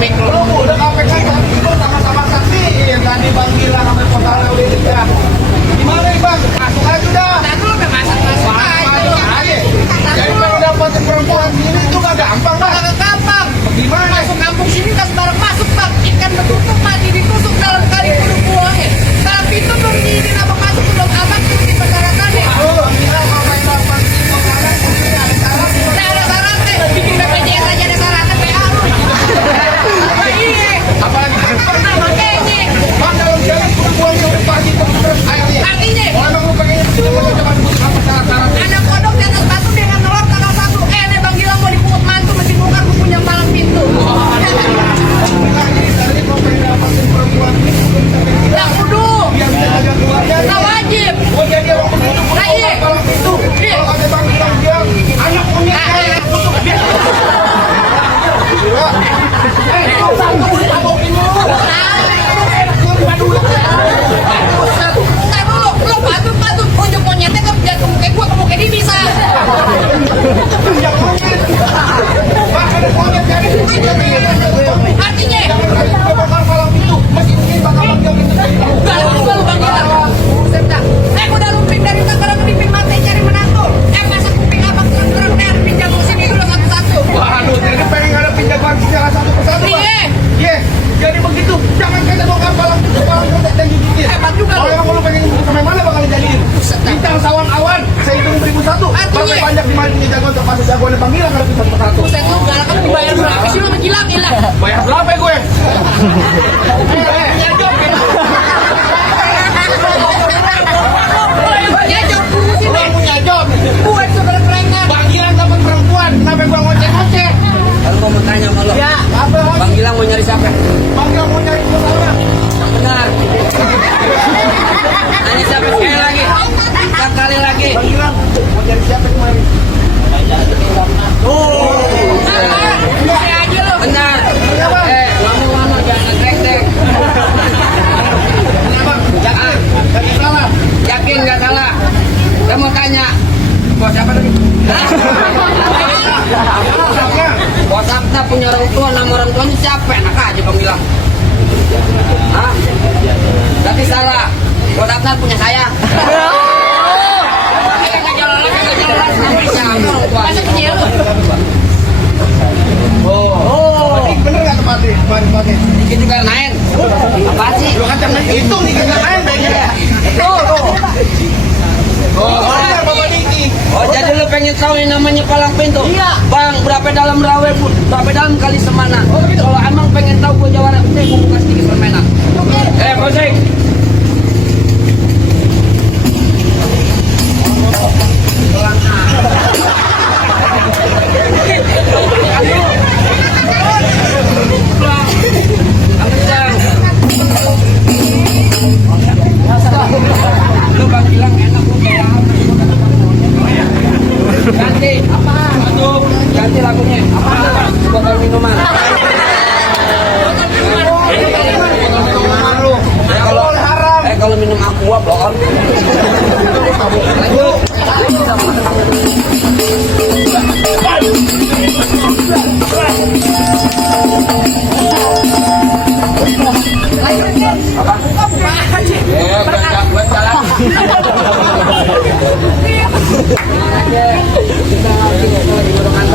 mik lu. Udah KPK itu sama-sama saksi yang tadi Bang Gilang sama Kotara udah dikat. Gimana nih Bang? Masuk aja udah. Aku udah masuk aja. Jadi kalau dapetin perempuan ini tuh gak gampang Bang. Gak gampang. Gimana? Masuk kampung sini kan bareng masuk Bang. Ikan betutuk mati ditusuk dalam kali kudu buangnya. Tapi itu belum diizin abang masuk belum abang itu di persyaratannya. Oh, gila kalau main dapat makanan ini ada syarat. Nah ada syaratnya. Bikin BPJS aja ada syaratnya kayak lu. Iya. Apalagi Pernah makanya. Bang dalam jalan kudu buang sampai pagi terus airnya. Artinya. Oh, emang lu pengen coba apa syarat-syaratnya? Ada kodok di atas batu dengan telur tanggal 1. Nih Bang Gilang mau dipungut mantu mesti bongkar bukunya malam pintu. Tadi kalau pengen dapetin perempuan ini Nah kudu. biar bisa jaga keluarga. Nah wajib. Oh jadi orang begitu Nah, iya. kalau itu kalau ada Bang Gilang dia anak punya saya untuk dia. Waduh, jadi pengen ngadepin jagoan secara satu persatu, Bang. Iya, jadi begitu. Jangan kita bongkar palang dan gigitin. Hebat juga Kalau lu. emang lu pengen sampai mana bakal dijadiin? Bintang sawan awan, saya hitung 1001. Artinya? Sampai panjang di mana punya jagoan terpadu jagoannya Bang Gilang ngadepin satu persatu. Buset lu galak kan dibayar berapa sih lu sama Gilang gila. Bayar berapa ya gue? Dia jawab dulu sih Lu nih. punya job. Buat saudara kerengan. Bang Gilang dapat perempuan, kenapa gua ngoceh-ngoceh? Lalu mau tanya sama lo. Ya. Apa? Bang Gilang mau nyari siapa? Bang Gilang mau nyari siapa? Yang benar. Tanya siapa sekali lagi? 4 kali lagi. Bang Gilang mau nyari siapa kemarin? Saya aja lu. Benar. Ngomong-ngomong jangan ngegrek-grek. Yakin? Yakin salah? Yakin nggak salah? Saya mau tanya. Bos siapa tadi? Siapa? Bos Sabta punya orang tua, nama orang tuanya siapa? Enak aja Bang Gilang. Hah? Tapi salah. Bos Sabta punya saya. Nggak jelas. Namanya siapa orang tua? Masa punya lu? Oh, ini bener nggak tempatnya? Dikit juga main. Apa sih? Lu kan jangan hitung nih kan main kayaknya. Oh, bener Bapak Diki. Oh jadi lu pengen tahu yang namanya palang pintu? Iya. Bang, berapa dalam rawe pun, berapa dalam kali semana? Oh gitu. Kalau emang pengen tahu gua jawara, nih gua buka sedikit permainan. Musik. Lu Bang Gilang enak lu kayak ganti apa? Aduh, ganti lagunya. Apa? Botol minuman. Kalau minum aqua blon. Lanjut.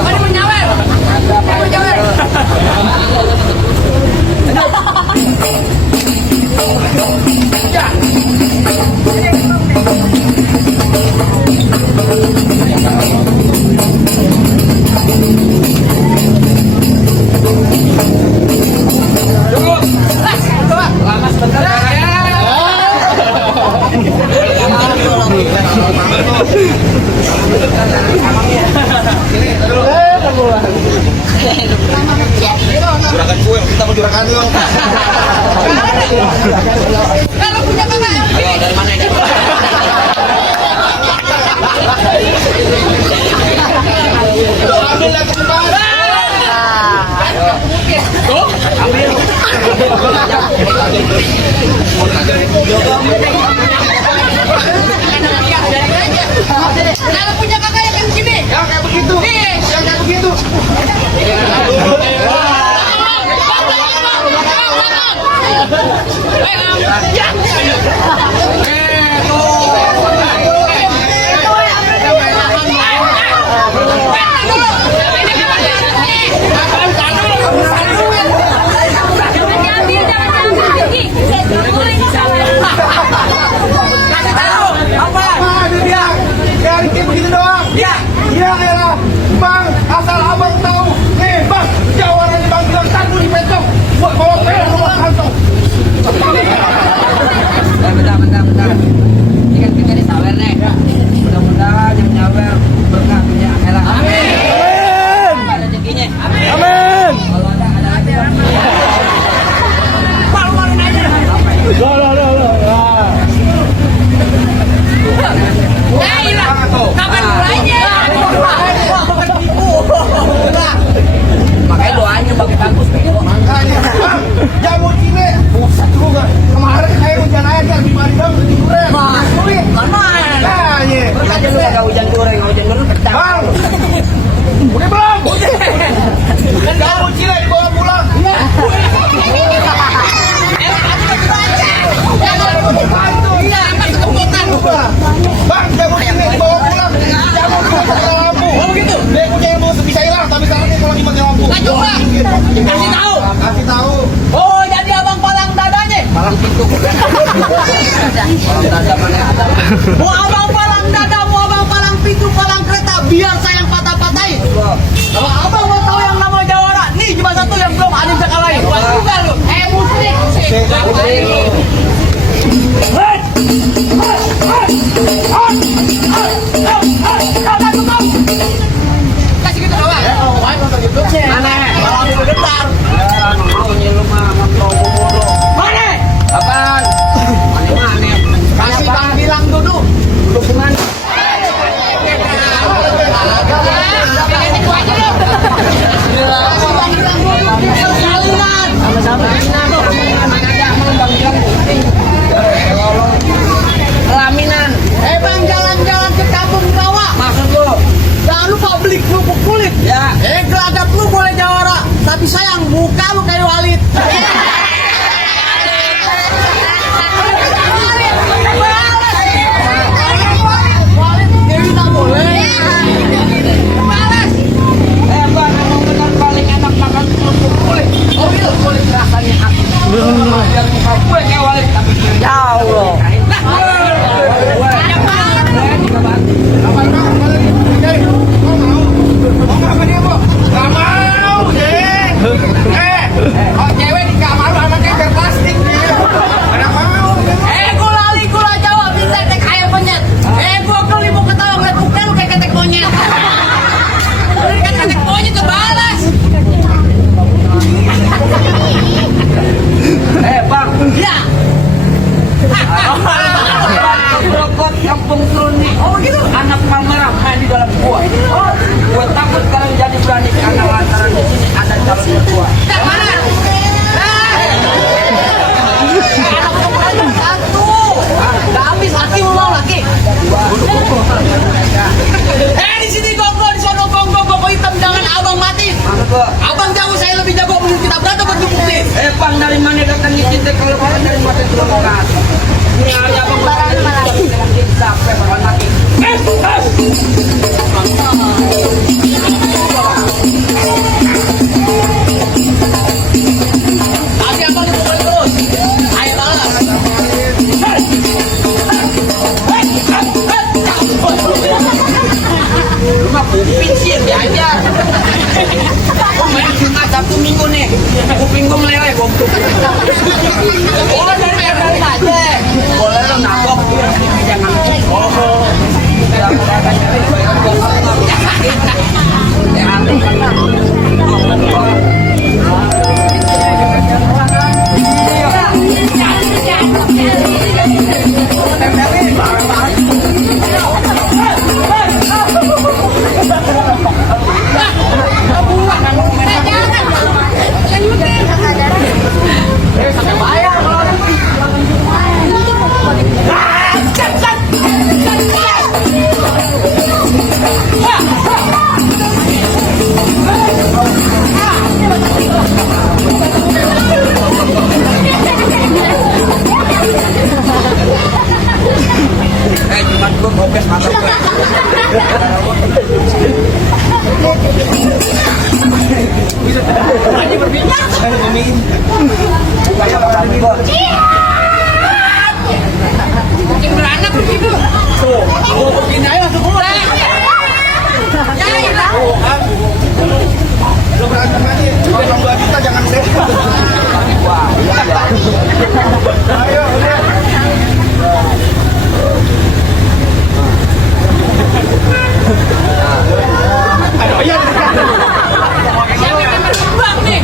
Mana mau nyawer? Mau nyawer? Lama sebentar ya. Juragan gue, kita mau juragan lo. Kalau punya kakak. Ayo dari mana ini? Ambil lagi kembali. Ambil. Kalau punya kakak yang kayak begini. Yang kayak begitu. Nih. Yang kayak begitu. dada. Palang dada mana ada. Mau abang palang dada, mau abang palang pintu, palang kereta, biar saya yang patah-patahin. Kalau abang mau tahu yang nama jawara, nih cuma satu yang belum ada yang bisa kalahin. Buat juga lu. Musik. Kasih gitu doang. Mana? Kalau itu getar. Mana? Apaan? Mana? Kasih bang bilang duduk. Duduk di mana? Kasih bang bilang duduk. Salinan. Pelaminan. Bang jalan-jalan ke kampung rawa. Maksud lu? Jangan lupa beli kerupuk kulit. Ya. Gelagat lu boleh jawara, tapi sayang muka lu kayak Walid. Walid Dewi tak boleh. Balas. Bang, emang benar paling enak makan kerupuk kulit. Oh iya, kulit rasanya aku. Biar muka gue kayak Walid, tapi jauh loh. Gak mau, Dek. Kalau cewek di kamar anaknya biar plastik dia. Mana mau? Gula jawab bisa tek ayam penyet. Gua kali mau ketawa ngeliat muka lu kayak ketek monyet. Kan ketek monyet kebalas. Bang. Ya. Brokot kampung Seruni. Oh gitu. Anak Palmerah main di dalam gua. Oh, gua takut kalau jadi berani karena lantaran di sini ada calon mertua. Tak mana? Anak perempuan satu. Gak habis laki mau laki. Di sini gonggong, di sono gonggong, gonggong hitam jangan abang mati. Maksud gua, Abang jago, saya lebih jago menurut kita berantem berdukti. Bang dari mana datang di sini kalau bukan dari mata Sulawesi? Ini ayah bang berani sampai malam mati. Tapi abang dipukul terus. Ayo balas. Rumah kuping sih dia aja. Gua main Jumat Sabtu Minggu nih. Kuping gua meleleh gomtuk. Oh dari aja. Boleh lo nabok. Jangan. Oh. Sampai bayar kalau Jumat gua gokes mata gua. lagi berbincang. Makin beranak begitu. Tuh, gua begini aja langsung keluar. Ya, Lo berantem aja. Kalau 2 juta jangan sewa. Wah, Ayo, udah. Aduh, iya. siapa yang berkembang nih?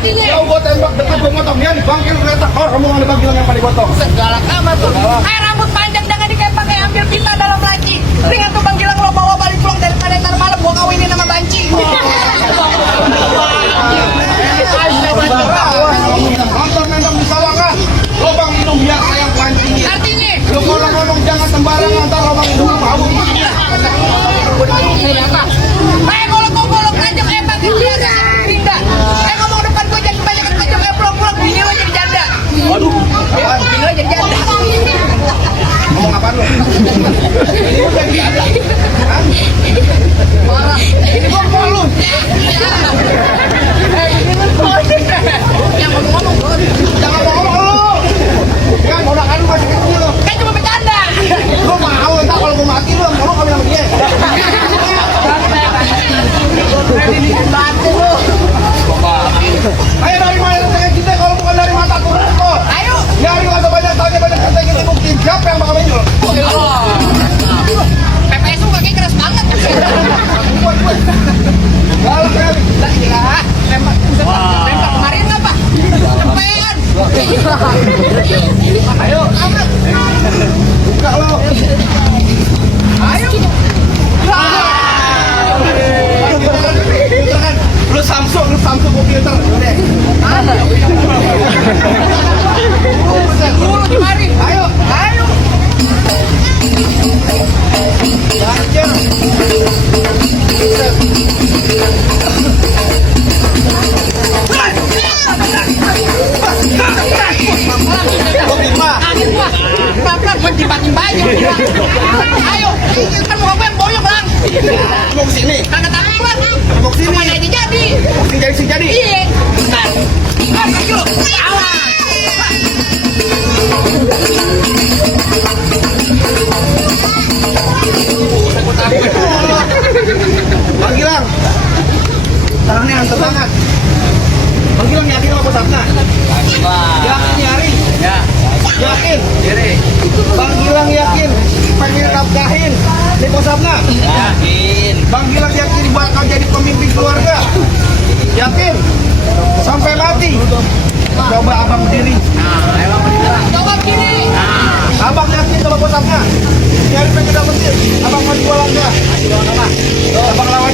kakinya. Jauh gua tembak dekat gua motong dia di bangkil kereta. Oh, kamu nggak ada bangkilan yang paling gotong. Galak amat tuh. Rambut panjang jangan pakai ambil pita dalam laci. Dengan tuh panggilan lo bawa balik pulang daripada ntar malam gua kawinin sama banci. Nonton nendang di sawah kan? Lubang hidung biar saya yang pancingin. Artinya, Lu kalau ngomong jangan sembarangan, ntar lubang hidung lu bau. kalau kau golok tajam pakai dia pindah. Ngomong depan gua jangan kebanyakan tajam pulang-pulang bini lo jadi janda. Waduh, apaan? Bini lo jadi janda. Ngomong apaan lu? Ini udah jadi ada. Hah? Marah. Ini gua mau lu. Yang ngomong bro. Jangan ngomong lu. Kan ponakan lu masih kecil. Kan cuma bercanda. Lu mau ntar kalau gua mati lu mau kawin sama dia. Bantu lu. Ayo dari mana tanya kita kalau bukan dari mata turun kok. Ayo. Nyari masa banyak tanya banyak kata kita buktiin siapa yang bakal menjual. PPSU kakinya keras banget. Galak kali. Lah gila. Tembak kemarin apa? Cepetan. Ayo. Buka lo. Ayo. Lu Samsung gua filter. Udah. Dulu kemari. Ayo. Ayo. Lanjut. Pelan-pelan buat timba-timba aja. Ayo, kan muka gue yang boyok lang. Mau kesini. Angkat tangan keluar. Mau kesini. Semuanya aja jadi. Mau sih jadi. Iya. Bentar. Kaki lu. Awas. Bang Gilang. Tangannya hantar banget. Bang Gilang yakin sama posapna? Yakin nyari? Ya. Yakin? Jadi. Bang Gilang yakin pengen nafkahin di posapna? Yakin. Bang Gilang yakin bakal jadi pemimpin keluarga? Yakin? Sampai mati? Coba abang berdiri. Nah, emang bener. Coba begini. Nah. Abang yakin sama posapna? Nyari pengen dapetin. Abang mau jualan enggak? Abang lawan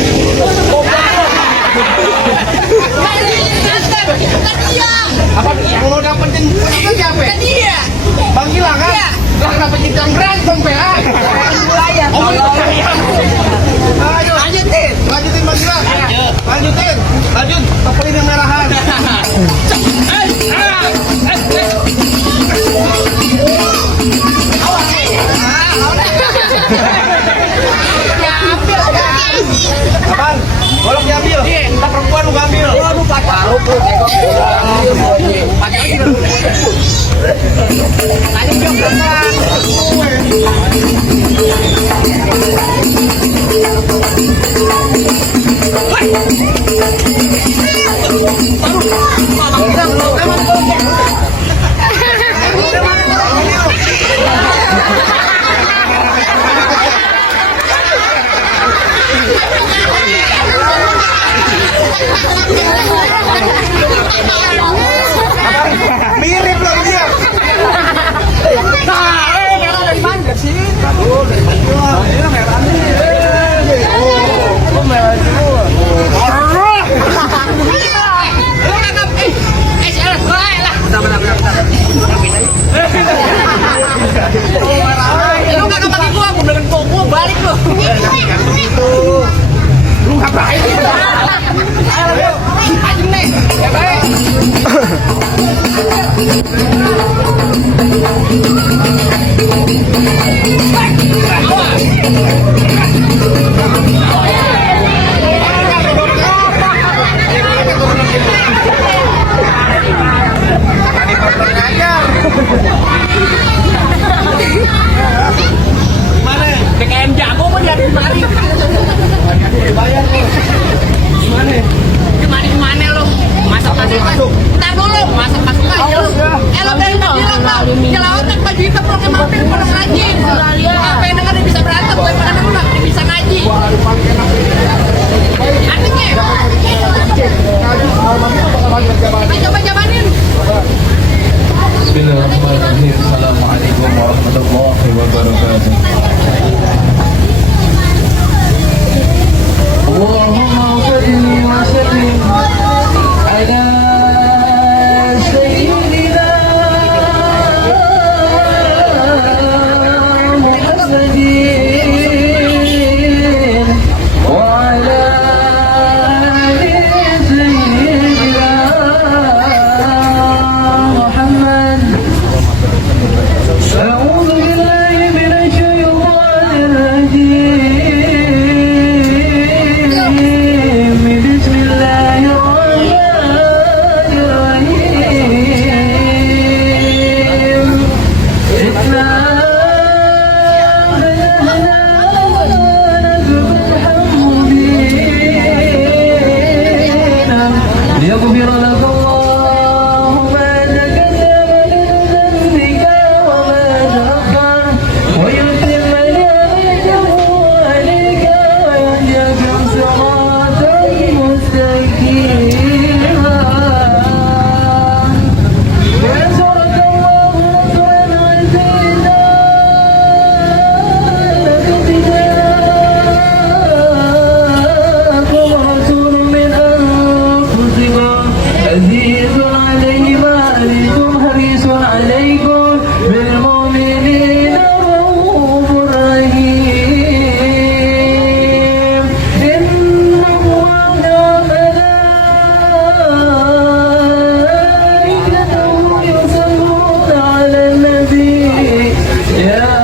apa mau dapetin posapna siapa? Dia. Bang Gilang kan? Iya. Lah kenapa kita berantem PA? Oh, ayo lanjutin Bang Gilang. Lanjutin. Lanjut. Tepelin yang merahan. Apaan? Golok diambil. Kita perempuan lu ngambil. Lu pacar lu tengok. Pacar lu. Tadi jam berapa? Mirip loh dia. Merah dari mana sih? Ini merah. يغفر لك الله ما تقدم من ذنبك وما تأخر ويتم نعمته عليك ويهديك صراطا مستقيما وينصرك الله نصرا عزيزا لقد جاءكم رسول من أنفسكم عزيز عليه ما عنتم حريص عليكم بالمؤمنين رؤوف رحيم إن الله وملائكته يصلون على النبي يا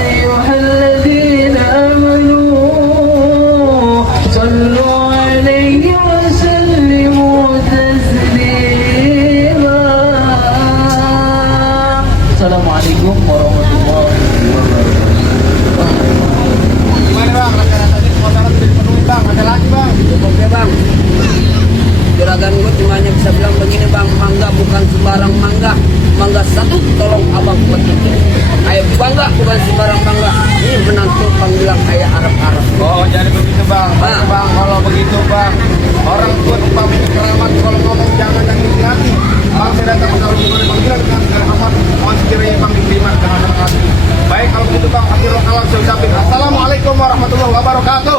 أيها الذين آمنوا صلوا عليه وسلموا تسليما السلام عليكم ورحمة الله Gimana bang? Rata-rata ini motoran udah dipenuhi bang. Ada lagi bang. Oke bang, juragan gue cuma hanya bisa bilang begini bang, mangga bukan sembarang mangga, mangga satu tolong abang buat itu. Ayo bangga bukan sembarang mangga, ini menantu panggilan kayak Arab-Arab. Oh jadi begitu bang. Baik, bang kalau begitu bang. Orang tua tempat keramat kalau ngomong jangan dan hati-hati. Bang saya datang kalau boleh panggilan dengan segala hormat. Mohon sekiranya bang diterima dengan senang hati. Baik kalau begitu bang, akhirul kalam saya ucapin. Assalamualaikum warahmatullahi wabarakatuh.